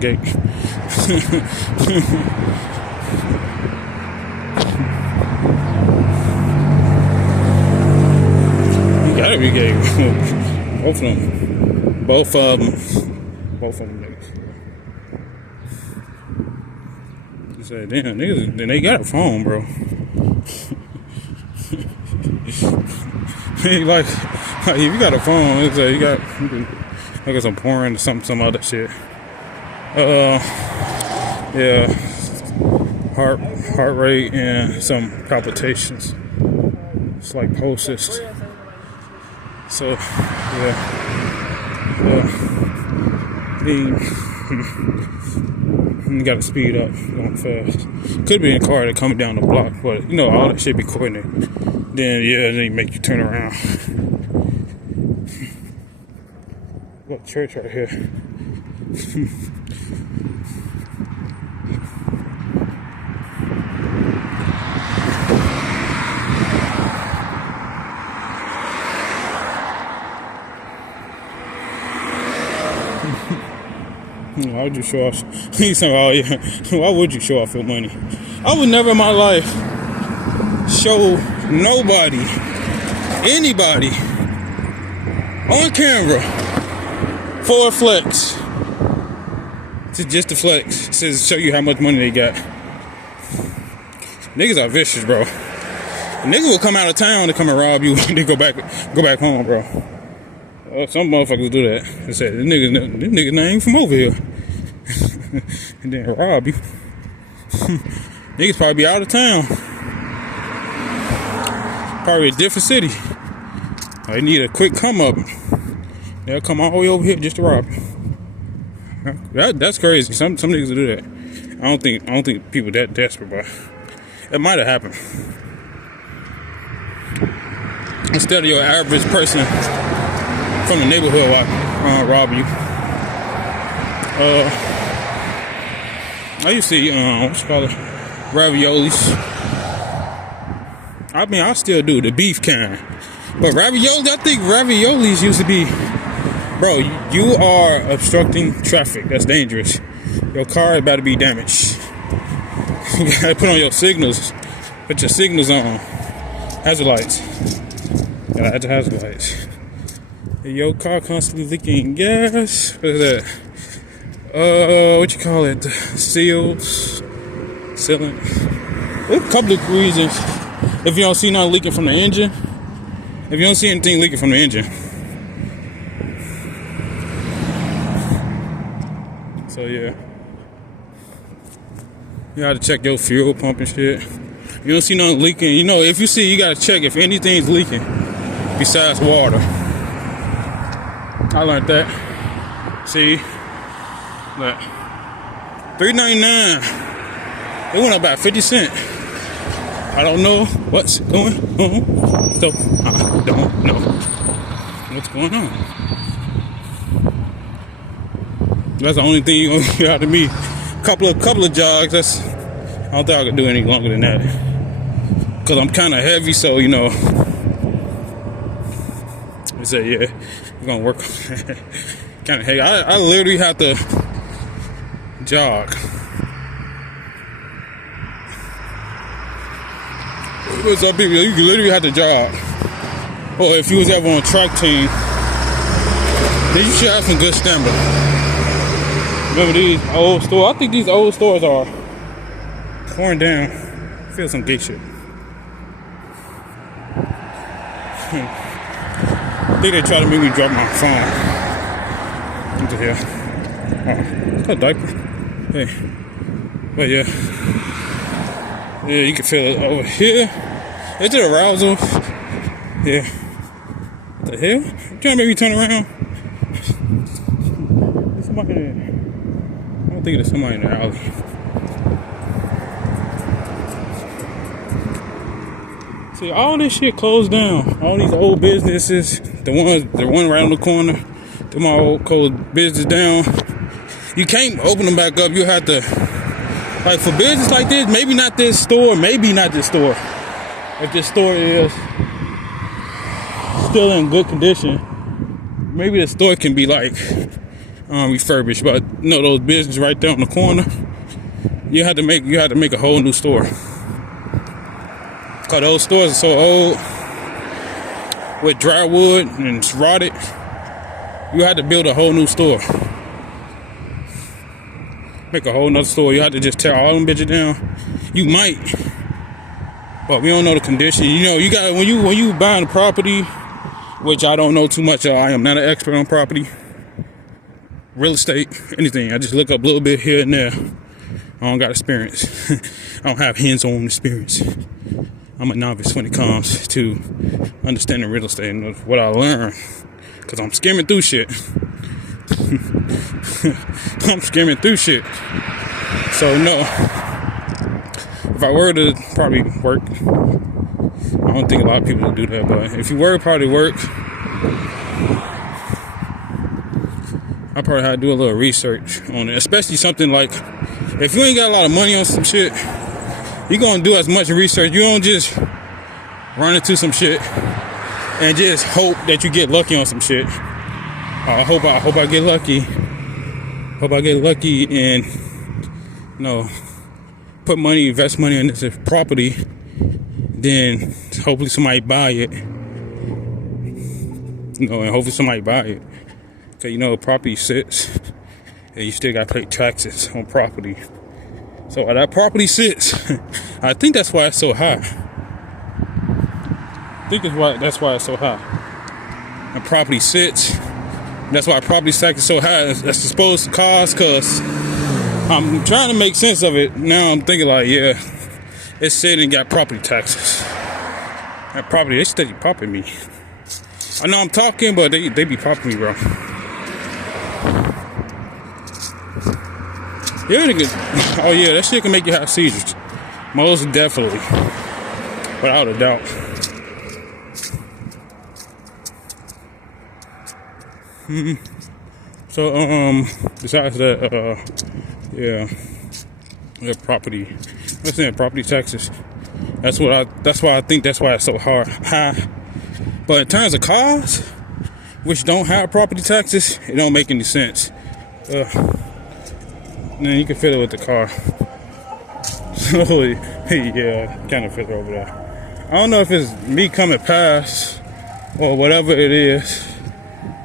gate. You gotta be gay. Both of them. Both of them niggas. He said, damn, niggas, then they got a phone, bro. like if you got a phone, it's you got some porn or some other shit. Yeah, heart rate and some palpitations. It's like pulses. So you gotta speed up, going fast. Could be in a car that coming down the block, but you know all that shit be coordinated. Then they make you turn around. Got church right here. Why would you show off? He's saying, oh yeah. Why would you show off your money? I would never in my life show nobody, anybody on camera for a flex. It's just a flex. It says show you how much money they got. Niggas are vicious, bro. Niggas will come out of town to come and rob you and then go back home, bro. Some motherfuckers do that. They say this nigga not even from over here. And then rob you. Niggas probably be out of town. Probably a different city. They need a quick come up. They'll come all the way over here just to rob you. That's crazy. Some niggas do that. I don't think people that desperate, but it might have happened. Instead of your average person from the neighborhood rob you. I used to eat what you call it, raviolis. I mean, I still do the beef kind, but raviolis. I think raviolis used to be, bro. You are obstructing traffic. That's dangerous. Your car is about to be damaged. You gotta put on your signals. Put your signals on. Hazard lights. Gotta add the hazard lights. Your car constantly leaking gas. What is that? What you call it? Sealing. There's a couple of reasons. If you don't see nothing leaking from the engine. If you don't see anything leaking from the engine. So yeah. You gotta check your fuel pump and shit. You don't see nothing leaking. You know, if you see, you gotta check if anything's leaking besides water. I learned that. See, look, $3.99. It went up about 50 cents. I don't know what's going on, so I don't know what's going on. That's the only thing you're gonna get out of me. Couple of jogs. I don't think I can do any longer than that. Cause I'm kind of heavy, so you know. I said, yeah, we're gonna work on that. Kind of heavy. I literally have to jog. But some people, you literally have to jog. Or if you was ever on a track team, then you should have some good stamina. Remember these old stores? I think these old stores are torn down. I feel some gay shit. I think they try to make me drop my phone into here. Oh, a diaper. Hey. But yeah. Yeah, you can feel it over here. It's an arousal. Yeah. What the hell? You trying to make me turn around? There's somebody there. I don't think there's somebody in the alley. See, all this shit closed down. All these old businesses, the one right on the corner, them all closed business down. You can't open them back up. You have to, like, for business like this, maybe not this store, maybe not this store. If this store is still in good condition, maybe the store can be like refurbished, but you know those businesses right there on the corner. You had to make a whole new store. Cause those stores are so old with dry wood and it's rotted. You had to build a whole new store. Make a whole nother store. You had to just tear all them bitches down. You might, but we don't know the condition. You know, you got when you buying a property, which I don't know too much of. I am not an expert on property, real estate, anything. I just look up a little bit here and there. I don't got experience. I don't have hands-on experience. I'm a novice when it comes to understanding real estate and what I learned. Because I'm skimming through shit. I'm skimming through shit. So, no. If I were to probably work, I don't think a lot of people would do that. But if you were to probably work, I probably had to do a little research on it. Especially something like, if you ain't got a lot of money on some shit, you're going to do as much research. You don't just run into some shit and just hope that you get lucky on some shit. I hope I get lucky. Hope I get lucky and, you know, invest money in this property. Then hopefully somebody buy it. You know, and hopefully somebody buy it. Because, you know, property sits and you still got to pay taxes on property. So while that property sits, I think that's why it's so high. That's why it's so high. And property sits. That's why property tax is so high. That's supposed to cost, because I'm trying to make sense of it. Now I'm thinking like, yeah, it's sitting and got property taxes. That property, they steady popping me. I know I'm talking, but they be popping me, bro. Yeah, oh yeah, that shit can make you have seizures. Most definitely. Without a doubt. So, besides that, yeah, property. I'm saying property taxes. That's why I think that's why it's so high. But in terms of cars, which don't have property taxes, it don't make any sense. Then you can fit it with the car. So, yeah, kind of fit it over there. I don't know if it's me coming past or whatever it is,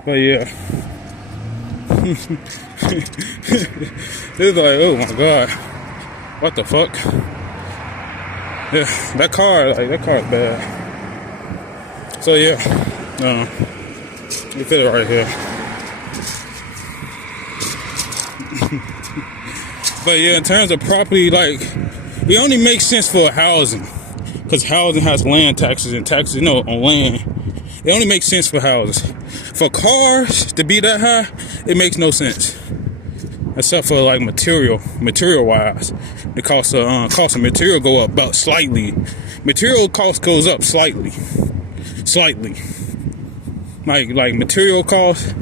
but yeah. It's like, oh my god, what the fuck? Yeah, that car is bad. So yeah, you fit it right here. But yeah, in terms of property, like, it only makes sense for housing, because housing has land taxes and taxes, on land. It only makes sense for houses. For cars to be that high, it makes no sense. Except for like material wise, the cost of material go up about slightly. Material cost goes up slightly. Like material cost,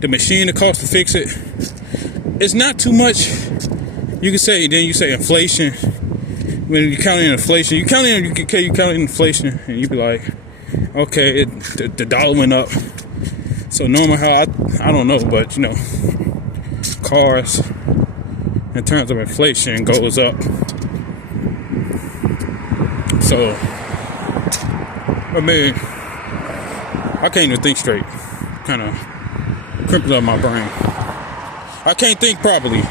the machine, the cost to fix it, it's not too much. You can say, then you say inflation. When you count in inflation, you count in inflation, and you be like, okay, the dollar went up. So normal how I don't know, but cars in terms of inflation goes up. So I mean, I can't even think straight. Kind of cripples up my brain. I can't think properly.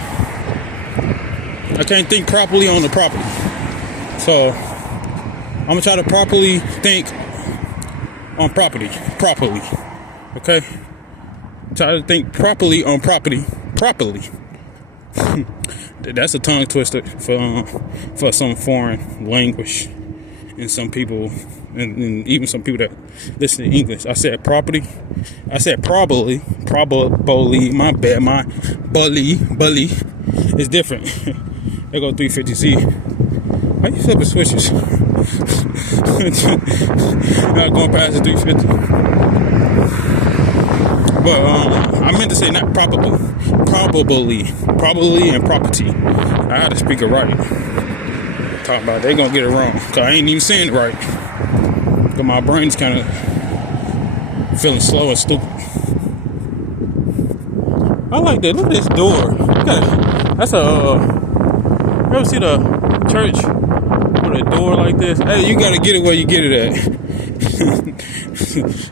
I can't think properly on the property. So I'm gonna try to properly think on property. Okay? Try to think properly on property. That's a tongue twister for some foreign language and some people, and even some people that listen to English. I said property. I said probably. My bad. My bully is different. There go 350Z. Why you flipping switches? Not going past the 350. But I meant to say not probably and property. I had to speak it right. Talk about they gonna get it wrong, cause I ain't even saying it right. Cause my brain's kind of feeling slow and stupid. I like that. Look at this door. That's a. You ever see the church with a door like this? Hey, you gotta get it where you get it at.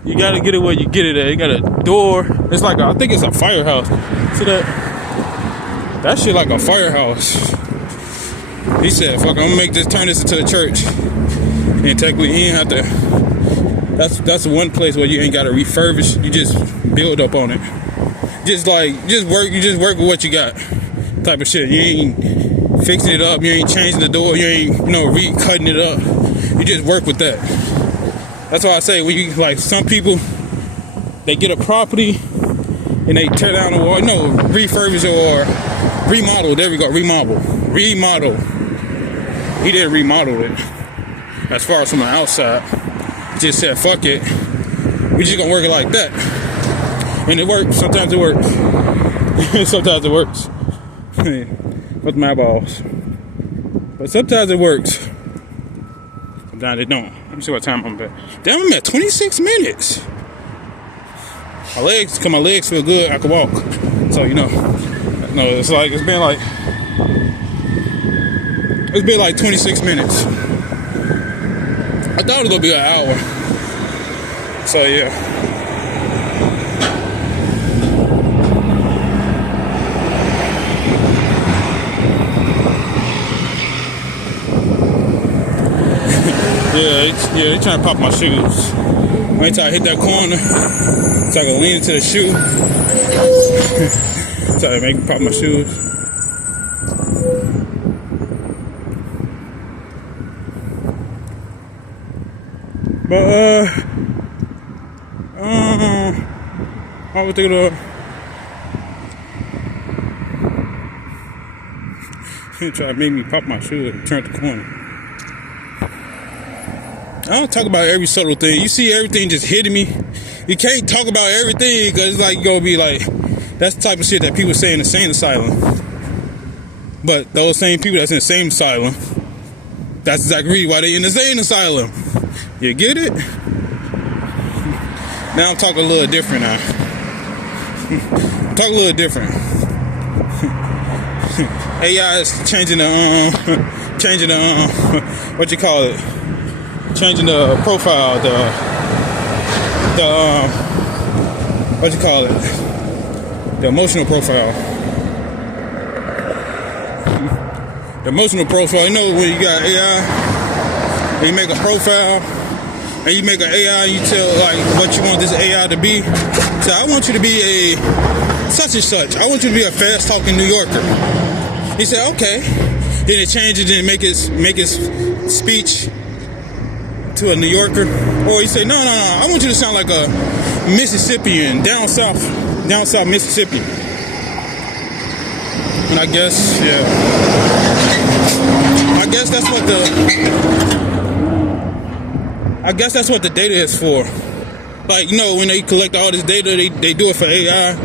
You gotta get it where you get it at. You got a door. It's like I think it's a firehouse. See that? That shit like a firehouse. He said, "Fuck, I'm gonna turn this into a church." And technically, you ain't have to. That's one place where you ain't gotta refurbish. You just build up on it. Just work. You just work with what you got. Type of shit. You ain't fixing it up. You ain't changing the door. You ain't recutting it up. You just work with that. That's why I say when you like some people, they get a property and they tear down the wall. No, refurbish or remodel. There we go. Remodel. He didn't remodel it. As far as from the outside, he just said, "Fuck it. We just gonna work it like that." And it works. Sometimes it works. Sometimes it works. With my balls. But sometimes it works. Sometimes it don't. Let me see what time I'm at. Damn, I'm at 26 minutes. My legs feel good. I can walk. So it's been like 26 minutes. I thought it was gonna be an hour. So yeah. Yeah, they trying to pop my shoes. Wait till I hit that corner, so I can lean into the shoe. So they make me pop my shoes. But I was thinking of try to make me pop my shoes and turn the corner. I don't talk about every subtle thing. You see everything just hitting me. You can't talk about everything because it's like you're going to be like, that's the type of shit that people say in the insane asylum. But those same people that's in the same asylum, that's exactly why they in the insane asylum. You get it? Now I'm talking a little different now. Talk a little different. AI is changing the what you call it? Changing the profile, what you call it? The emotional profile. The emotional profile. You know when you got AI, and you make a profile, and you make an AI, and you tell like what you want this AI to be. So I want you to be a such and such. I want you to be a fast talking New Yorker. He said, okay. Then it changes and make his speech to a New Yorker. Or he said, no, I want you to sound like a Mississippian, down south Mississippi. And I guess, yeah. I guess that's what the data is for. Like, when they collect all this data, they do it for AI,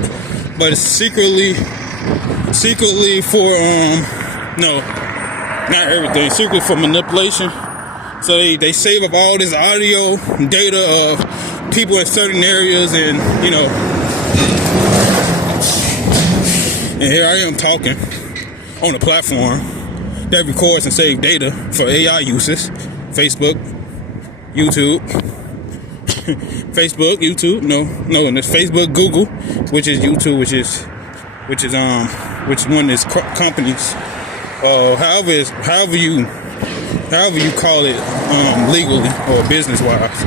but it's secretly for, no, not everything, secretly for manipulation. So they save up all this audio data of people in certain areas and, and here I am talking on a platform that records and saves data for AI uses. Facebook, YouTube, and it's Facebook, Google, which is YouTube, which is one of these companies. However you call it, legally or business wise,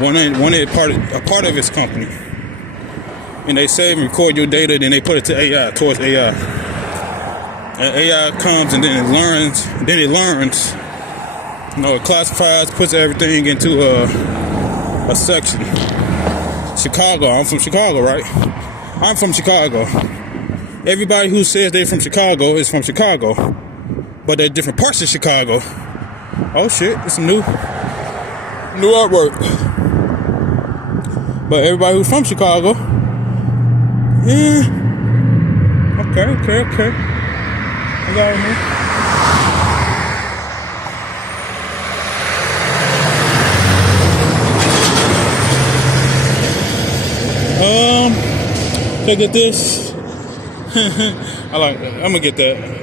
one is a part of its company, and they save and record your data, then they put it to AI, towards AI, and AI comes and then it learns, it classifies, puts everything into a section. Chicago, I'm from Chicago, right? I'm from Chicago. Everybody who says they're from Chicago is from Chicago, but they're different parts of Chicago. Oh shit, it's some new artwork. But everybody who's from Chicago, yeah. Okay. I got it, man. Look at this. I'm gonna get that.